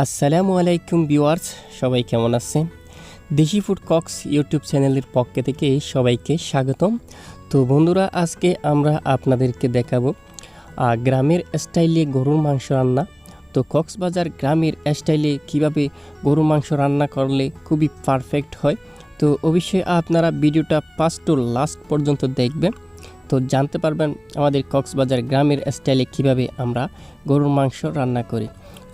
আসসালামু আলাইকুম ভিউয়ার্স, সবাই কেমন আছেন? দেশি ফুড কক্স ইউটিউব চ্যানেলের পক্ষ থেকে সবাইকে স্বাগতম। তো বন্ধুরা, আজকে আমরা আপনাদেরকে দেখাবো গ্রামের স্টাইলে গরুর মাংস রান্না। তো কক্সবাজার গ্রামের স্টাইলে কিভাবে গরুর মাংস রান্না করলে খুবই পারফেক্ট হয়। তো অবশ্যই আপনারা ভিডিওটা ফার্স্ট টু লাস্ট পর্যন্ত দেখবেন, তো জানতে পারবেন আমাদের কক্সবাজার গ্রামের স্টাইলে কিভাবে আমরা গরুর মাংস রান্না করি।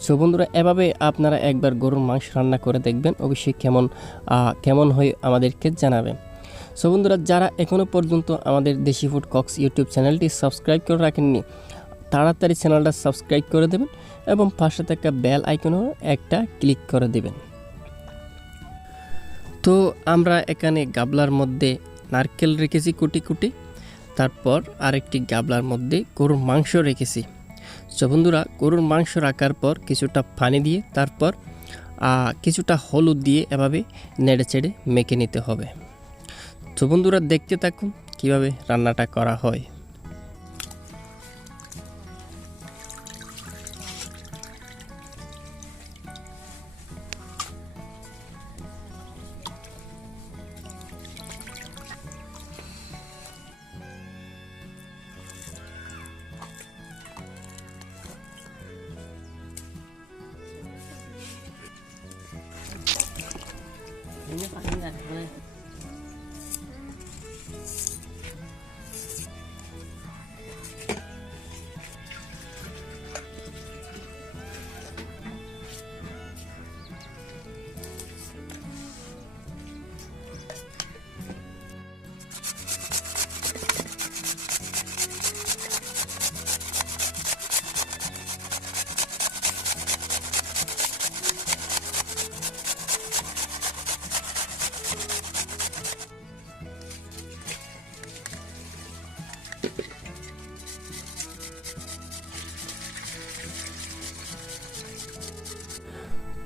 সো বন্ধুরা, এভাবে আপনারা একবার গরুর মাংস রান্না করে দেখবেন, অবশ্যই কেমন হয় আমাদেরকে জানাবেন। সো বন্ধুরা, যারা এখনও পর্যন্ত আমাদের দেশি ফুড কক্স ইউটিউব চ্যানেলটি সাবস্ক্রাইব করে রাখেননি, তাড়াতাড়ি চ্যানেলটা সাবস্ক্রাইব করে দেবেন এবং পাশে থাকা বেল আইকনও একটা ক্লিক করে দেবেন। তো আমরা এখানে গাবলার মধ্যে নারকেল রেখেছি কুটি কুটি, তারপর আরেকটি গাবলার মধ্যে গরুর মাংস রেখেছি। সো বন্ধুরা, গরুর মাংস রাখার পর কিছুটা পানি দিয়ে তারপর কিছুটা হলুদ দিয়ে এভাবে নেড়ে চেড়ে মেখে নিতে হবে। তো বন্ধুরা, দেখতে থাকুন কিভাবে রান্নাটা করা হয়।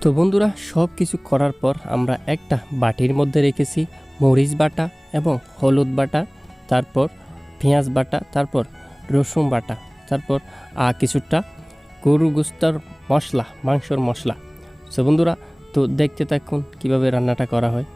তো বন্ধুরা, সব কিছু করার পর আমরা একটা বাটির মধ্যে রেখেছি মরিচ বাটা এবং হলুদ বাটা, তারপর পেঁয়াজ বাটা, তারপর রসুন বাটা, তারপর কিছুটা গরু গোস্তার মশলা, মাংসর মশলা। সো বন্ধুরা, তো দেখতে থাকুন কিভাবে রান্নাটা করা হয়।